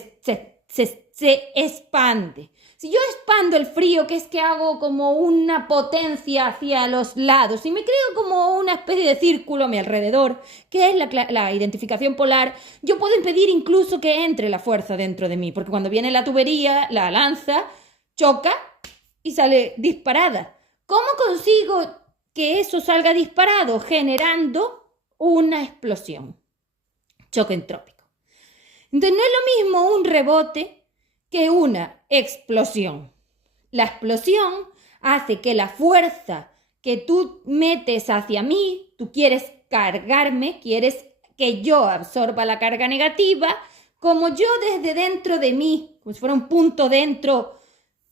expande. Si yo expando el frío, que es que hago como una potencia hacia los lados y me creo como una especie de círculo a mi alrededor, que es la identificación polar, yo puedo impedir incluso que entre la fuerza dentro de mí, porque cuando viene la tubería, la lanza, choca y sale disparada. ¿Cómo consigo que eso salga disparado? Generando una explosión. Choque entrópico. Entonces no es lo mismo un rebote que una explosión. La explosión hace que la fuerza que tú metes hacia mí, tú quieres cargarme, quieres que yo absorba la carga negativa, como yo desde dentro de mí, como si fuera un punto dentro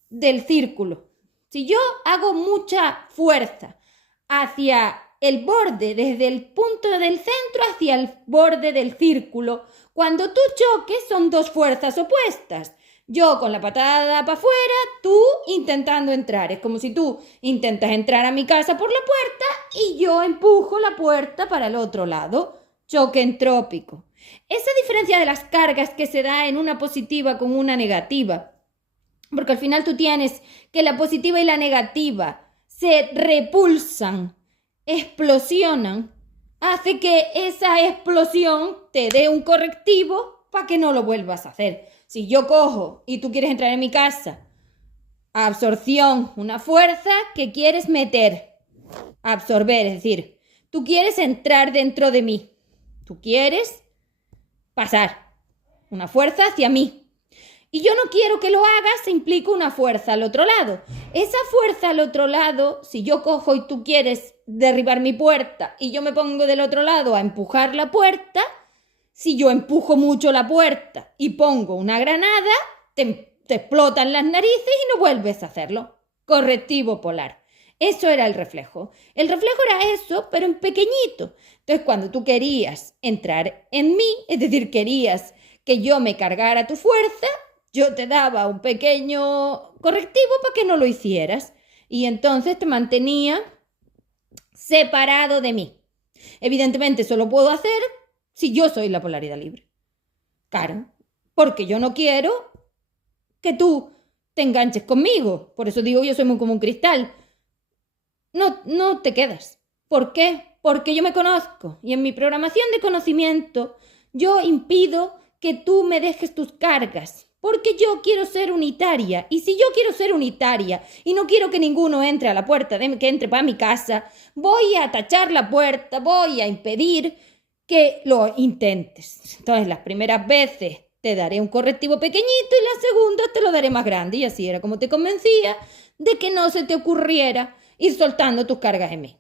del círculo. Si yo hago mucha fuerza hacia el borde, desde el punto del centro hacia el borde del círculo, cuando tú choques son dos fuerzas opuestas. Yo con la patada para afuera, tú intentando entrar. Es como si tú intentas entrar a mi casa por la puerta y yo empujo la puerta para el otro lado. Choque entrópico. Esa diferencia de las cargas que se da en una positiva con una negativa. Porque al final tú tienes que la positiva y la negativa se repulsan, explosionan, hace que esa explosión te dé un correctivo para que no lo vuelvas a hacer. Si yo cojo y tú quieres entrar en mi casa, absorción, una fuerza que quieres meter, absorber, es decir, tú quieres entrar dentro de mí, tú quieres pasar una fuerza hacia mí. Y yo no quiero que lo hagas, se implica una fuerza al otro lado. Esa fuerza al otro lado, si yo cojo y tú quieres derribar mi puerta y yo me pongo del otro lado a empujar la puerta, si yo empujo mucho la puerta y pongo una granada, te explotan las narices y no vuelves a hacerlo. Correctivo polar. Eso era el reflejo. El reflejo era eso, pero en pequeñito. Entonces, cuando tú querías entrar en mí, es decir, querías que yo me cargara tu fuerza, yo te daba un pequeño correctivo para que no lo hicieras. Y entonces te mantenía separado de mí. Evidentemente, eso lo puedo hacer si yo soy la polaridad libre. Claro, porque yo no quiero que tú te enganches conmigo. Por eso digo, yo soy muy como un cristal. No te quedas. ¿Por qué? Porque yo me conozco y en mi programación de conocimiento yo impido que tú me dejes tus cargas. Porque yo quiero ser unitaria. Y si yo quiero ser unitaria y no quiero que ninguno entre a la puerta, que entre para mi casa, voy a tachar la puerta, voy a impedir que lo intentes. Entonces, las primeras veces te daré un correctivo pequeñito y las segundas te lo daré más grande. Y así era como te convencía de que no se te ocurriera ir soltando tus cargas en mí.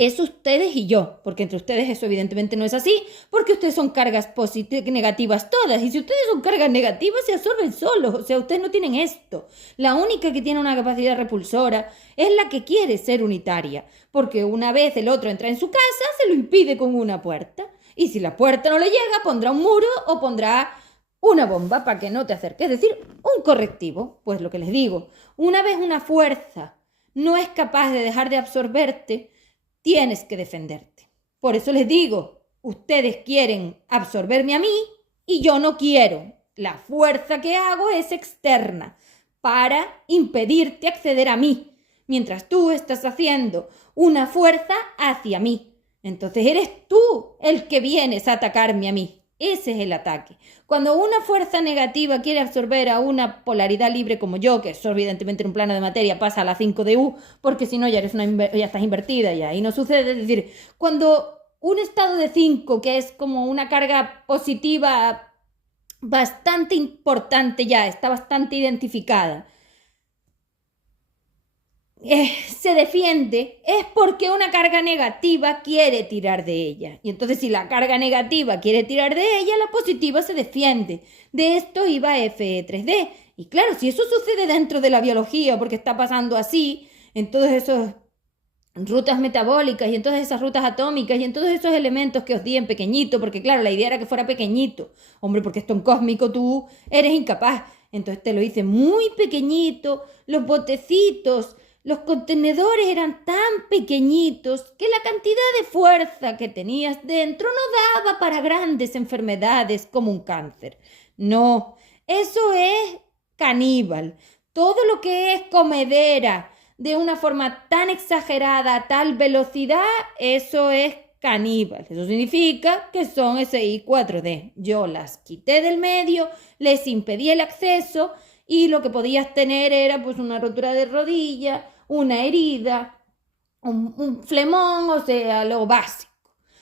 Es ustedes y yo, porque entre ustedes eso evidentemente no es así, porque ustedes son cargas negativas todas, y si ustedes son cargas negativas se absorben solos, o sea, ustedes no tienen esto. La única que tiene una capacidad repulsora es la que quiere ser unitaria, porque una vez el otro entra en su casa, se lo impide con una puerta, y si la puerta no le llega, pondrá un muro o pondrá una bomba para que no te acerques, es decir, un correctivo. Pues lo que les digo, una vez una fuerza no es capaz de dejar de absorberte, tienes que defenderte. Por eso les digo, ustedes quieren absorberme a mí y yo no quiero. La fuerza que hago es externa para impedirte acceder a mí, mientras tú estás haciendo una fuerza hacia mí. Entonces eres tú el que vienes a atacarme a mí. Ese es el ataque. Cuando una fuerza negativa quiere absorber a una polaridad libre como yo, que absorbe evidentemente en un plano de materia, pasa a la 5 de U, porque si no ya ya estás invertida y ahí no sucede. Es decir, cuando un estado de 5, que es como una carga positiva bastante importante ya, está bastante identificada, se defiende, es porque una carga negativa quiere tirar de ella. Y entonces si la carga negativa quiere tirar de ella, la positiva se defiende. De esto iba Fe3D. Y claro, si eso sucede dentro de la biología, porque está pasando así, en todas esas rutas metabólicas y en todas esas rutas atómicas y en todos esos elementos que os di en pequeñito, porque claro, la idea era que fuera pequeñito. Hombre, porque esto en cósmico tú eres incapaz. Entonces te lo hice muy pequeñito, los botecitos, los contenedores eran tan pequeñitos que la cantidad de fuerza que tenías dentro no daba para grandes enfermedades como un cáncer. No, eso es caníbal. Todo lo que es comedera de una forma tan exagerada, a tal velocidad, eso es caníbal. Eso significa que son SI4D. Yo las quité del medio, les impedí el acceso y lo que podías tener era pues una rotura de rodilla, una herida, un flemón, o sea, lo básico.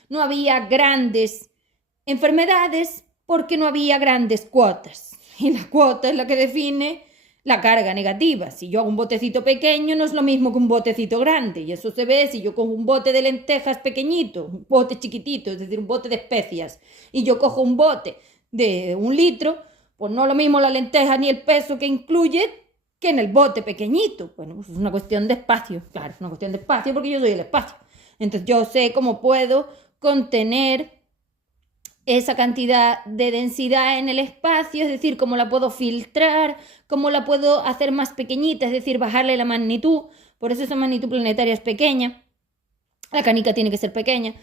No había grandes enfermedades porque no había grandes cuotas. Y la cuota es la que define la carga negativa. Si yo hago un botecito pequeño no es lo mismo que un botecito grande. Y eso se ve si yo cojo un bote de lentejas pequeñito, un bote chiquitito, es decir, un bote de especias, y yo cojo un bote de 1 litro, pues no es lo mismo la lenteja ni el peso que incluye que en el bote pequeñito. Bueno, pues es una cuestión de espacio, claro, es una cuestión de espacio porque yo soy el espacio. Entonces yo sé cómo puedo contener esa cantidad de densidad en el espacio, es decir, cómo la puedo filtrar, cómo la puedo hacer más pequeñita, es decir, bajarle la magnitud. Por eso esa magnitud planetaria es pequeña, la canica tiene que ser pequeña.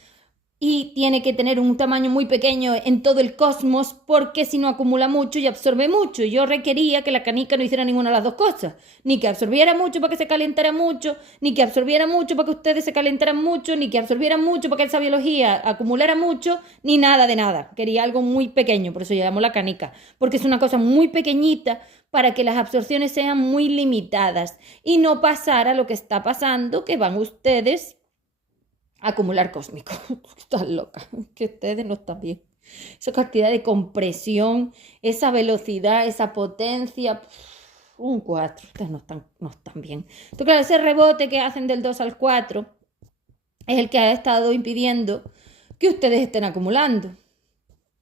Y tiene que tener un tamaño muy pequeño en todo el cosmos porque si no acumula mucho y absorbe mucho. Yo requería que la canica no hiciera ninguna de las dos cosas. Ni que absorbiera mucho para que se calentara mucho, ni que absorbiera mucho para que ustedes se calentaran mucho, ni que absorbiera mucho para que esa biología acumulara mucho, ni nada de nada. Quería algo muy pequeño, por eso llamamos la canica. Porque es una cosa muy pequeñita para que las absorciones sean muy limitadas y no pasara lo que está pasando, que van ustedes acumular cósmico. Estás loca, que ustedes no están bien. Esa cantidad de compresión, esa velocidad, esa potencia, un 4, ustedes no están bien. Entonces, claro, ese rebote que hacen del 2 al 4 es el que ha estado impidiendo que ustedes estén acumulando.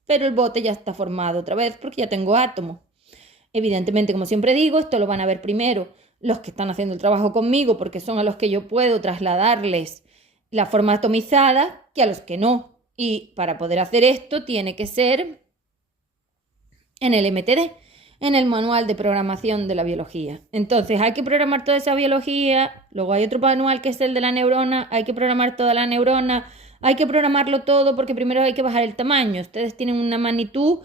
Pero el bote ya está formado otra vez porque ya tengo átomos. Evidentemente, como siempre digo, esto lo van a ver primero los que están haciendo el trabajo conmigo porque son a los que yo puedo trasladarles la forma atomizada que a los que no. Y para poder hacer esto tiene que ser en el MTD, en el manual de programación de la biología. Entonces hay que programar toda esa biología, luego hay otro manual que es el de la neurona, hay que programar toda la neurona, hay que programarlo todo porque primero hay que bajar el tamaño. Ustedes tienen una magnitud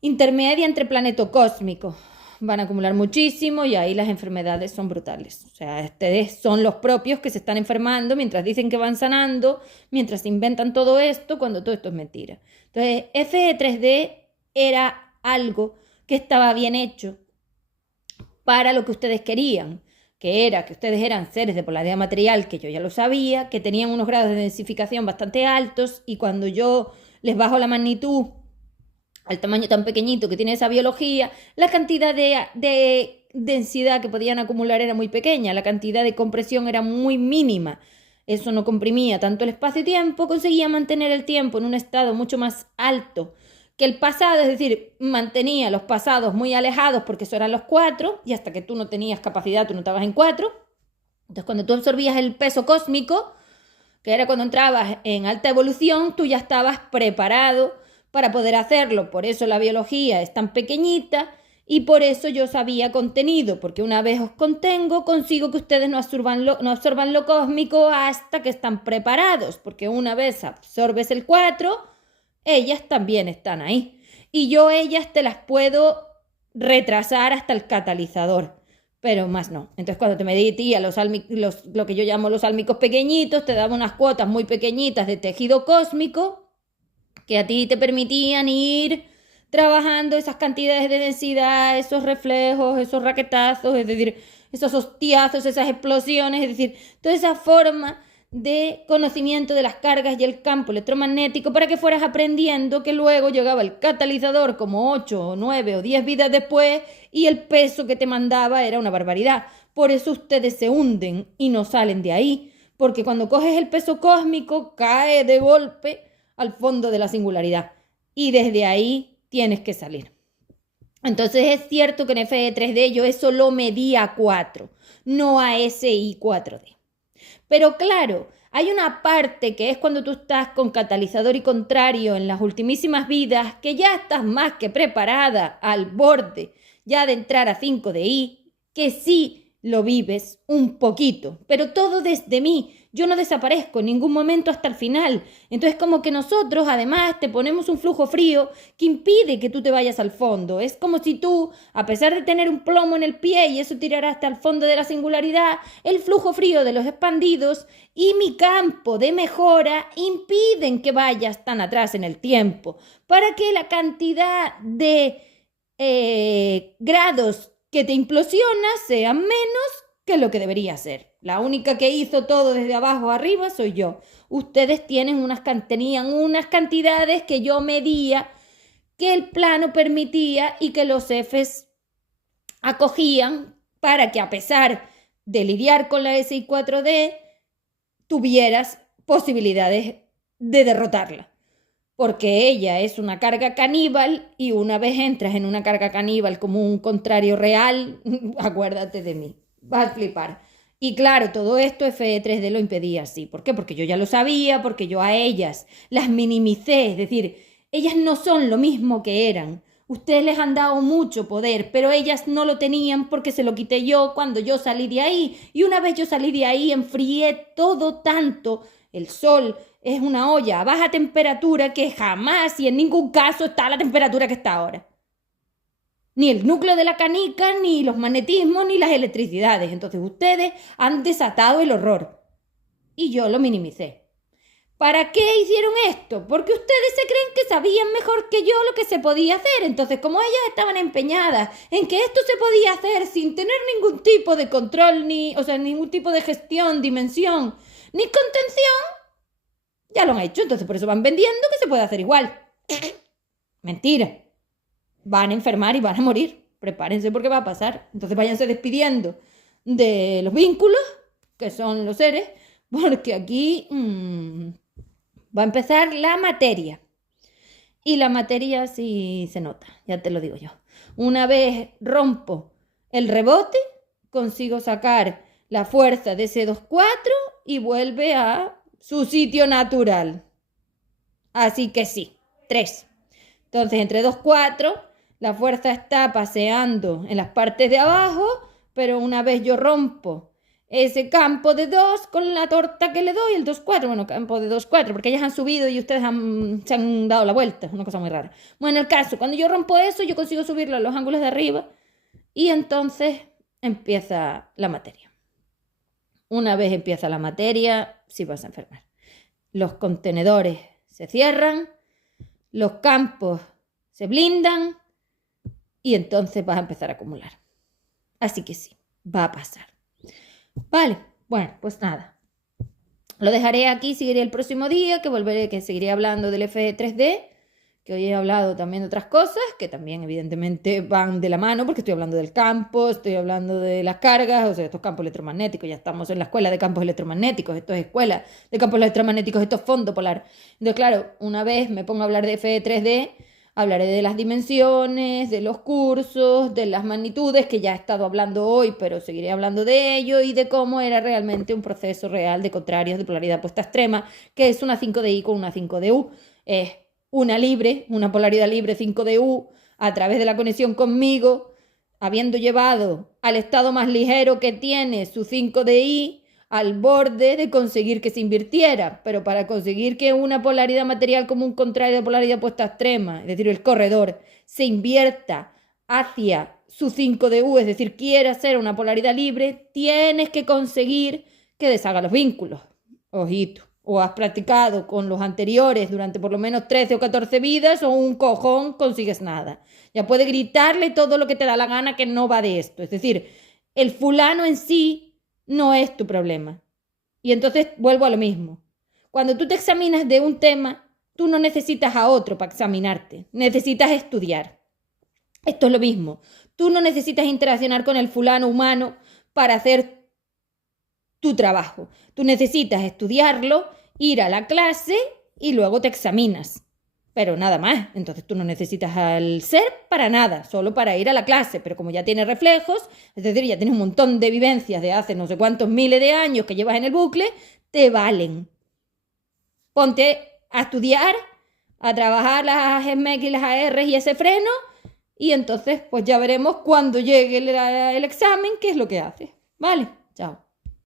intermedia entre planetocósmico. Van a acumular muchísimo y ahí las enfermedades son brutales. O sea, ustedes son los propios que se están enfermando mientras dicen que van sanando, mientras inventan todo esto, cuando todo esto es mentira. Entonces, Fe3D era algo que estaba bien hecho para lo que ustedes querían, que era que ustedes eran seres de polaridad material, que yo ya lo sabía, que tenían unos grados de densificación bastante altos y cuando yo les bajo la magnitud al tamaño tan pequeñito que tiene esa biología, la cantidad de densidad que podían acumular era muy pequeña, la cantidad de compresión era muy mínima. Eso no comprimía tanto el espacio-tiempo, conseguía mantener el tiempo en un estado mucho más alto que el pasado, es decir, mantenía los pasados muy alejados porque eso eran los 4 y hasta que tú no tenías capacidad, tú no estabas en 4. Entonces, cuando tú absorbías el peso cósmico, que era cuando entrabas en alta evolución, tú ya estabas preparado para poder hacerlo. Por eso la biología es tan pequeñita y por eso yo sabía contenido, porque una vez os contengo, consigo que ustedes no absorban lo cósmico hasta que están preparados, porque una vez absorbes el 4, ellas también están ahí. Y yo ellas te las puedo retrasar hasta el catalizador, pero más no. Entonces cuando te metía lo que yo llamo los álmicos pequeñitos, te daba unas cuotas muy pequeñitas de tejido cósmico, que a ti te permitían ir trabajando esas cantidades de densidad, esos reflejos, esos raquetazos, es decir, esos hostiazos, esas explosiones, es decir, toda esa forma de conocimiento de las cargas y el campo electromagnético para que fueras aprendiendo que luego llegaba el catalizador como 8 o 9 o 10 vidas después y el peso que te mandaba era una barbaridad. Por eso ustedes se hunden y no salen de ahí, porque cuando coges el peso cósmico cae de golpe al fondo de la singularidad y desde ahí tienes que salir. Entonces es cierto que en FE3D yo eso lo medí a 4, no a SI 4D. Pero claro, hay una parte que es cuando tú estás con catalizador y contrario en las ultimísimas vidas, que ya estás más que preparada al borde ya de entrar a 5DI, que sí lo vives un poquito, pero todo desde mí. Yo no desaparezco en ningún momento hasta el final. Entonces como que nosotros además te ponemos un flujo frío que impide que tú te vayas al fondo. Es como si tú, a pesar de tener un plomo en el pie y eso tirará hasta el fondo de la singularidad, el flujo frío de los expandidos y mi campo de mejora impiden que vayas tan atrás en el tiempo para que la cantidad de grados que te implosiona sean menos que lo que debería ser. La única que hizo todo desde abajo a arriba soy yo. Ustedes tenían unas cantidades que yo medía, que el plano permitía y que los Fs acogían para que a pesar de lidiar con la SI4D, tuvieras posibilidades de derrotarla. Porque ella es una carga caníbal y una vez entras en una carga caníbal como un contrario real, acuérdate de mí, vas a flipar. Y claro, todo esto FE3D lo impedía así. ¿Por qué? Porque yo ya lo sabía, porque yo a ellas las minimicé, es decir, ellas no son lo mismo que eran. Ustedes les han dado mucho poder, pero ellas no lo tenían porque se lo quité yo cuando yo salí de ahí. Y una vez yo salí de ahí, enfrié todo tanto. El sol es una olla a baja temperatura que jamás y en ningún caso está a la temperatura que está ahora. Ni el núcleo de la canica, ni los magnetismos, ni las electricidades. Entonces ustedes han desatado el horror. Y yo lo minimicé. ¿Para qué hicieron esto? Porque ustedes se creen que sabían mejor que yo lo que se podía hacer. Entonces, como ellas estaban empeñadas en que esto se podía hacer sin tener ningún tipo de control, ningún tipo de gestión, dimensión, ni contención, ya lo han hecho. Entonces, por eso van vendiendo que se puede hacer igual. Mentira. Van a enfermar y van a morir. Prepárense porque va a pasar. Entonces váyanse despidiendo de los vínculos, que son los seres, porque aquí va a empezar la materia. Y la materia sí se nota, ya te lo digo yo. Una vez rompo el rebote, consigo sacar la fuerza de ese 2,4 y vuelve a su sitio natural. Así que sí, 3. Entonces, entre 2,4, la fuerza está paseando en las partes de abajo, pero una vez yo rompo ese campo de 2 con la torta que le doy, el 2,4, bueno, campo de 2,4, porque ellas han subido y ustedes se han dado la vuelta, es una cosa muy rara. Bueno, en el caso, cuando yo rompo eso, yo consigo subirlo a los ángulos de arriba y entonces empieza la materia. Una vez empieza la materia, sí vas a enfermar. Los contenedores se cierran, los campos se blindan y entonces vas a empezar a acumular. Así que sí, va a pasar. Vale, bueno, pues nada. Lo dejaré aquí, seguiré el próximo día, que seguiré hablando del FE3D, que hoy he hablado también de otras cosas, que también evidentemente van de la mano, porque estoy hablando del campo, estoy hablando de las cargas, o sea, estos campos electromagnéticos, ya estamos en la escuela de campos electromagnéticos, esto es escuela de campos electromagnéticos, esto es fondo polar. Entonces, claro, una vez me pongo a hablar de FE3D, hablaré de las dimensiones, de los cursos, de las magnitudes, que ya he estado hablando hoy, pero seguiré hablando de ello, y de cómo era realmente un proceso real de contrarios de polaridad opuesta extrema, que es una 5DI con una 5DU. Es una polaridad libre 5DU, a través de la conexión conmigo, habiendo llevado al estado más ligero que tiene su 5DI, al borde de conseguir que se invirtiera, pero para conseguir que una polaridad material como un contrario de polaridad opuesta extrema, es decir, el corredor, se invierta hacia su 5DU, es decir, quiera ser una polaridad libre, tienes que conseguir que deshaga los vínculos. Ojito, o has practicado con los anteriores durante por lo menos 13 o 14 vidas, o un cojón consigues nada. Ya puedes gritarle todo lo que te da la gana que no va de esto. Es decir, el fulano en sí no es tu problema. Y entonces vuelvo a lo mismo. Cuando tú te examinas de un tema, tú no necesitas a otro para examinarte, necesitas estudiar. Esto es lo mismo. Tú no necesitas interaccionar con el fulano humano para hacer tu trabajo. Tú necesitas estudiarlo, ir a la clase y luego te examinas. Pero nada más. Entonces tú no necesitas al ser para nada, solo para ir a la clase. Pero como ya tienes reflejos, es decir, ya tienes un montón de vivencias de hace no sé cuántos miles de años que llevas en el bucle, te valen. Ponte a estudiar, a trabajar las SMEC y las AR y ese freno, y entonces pues ya veremos cuando llegue el examen qué es lo que hace. ¿Vale? Chao.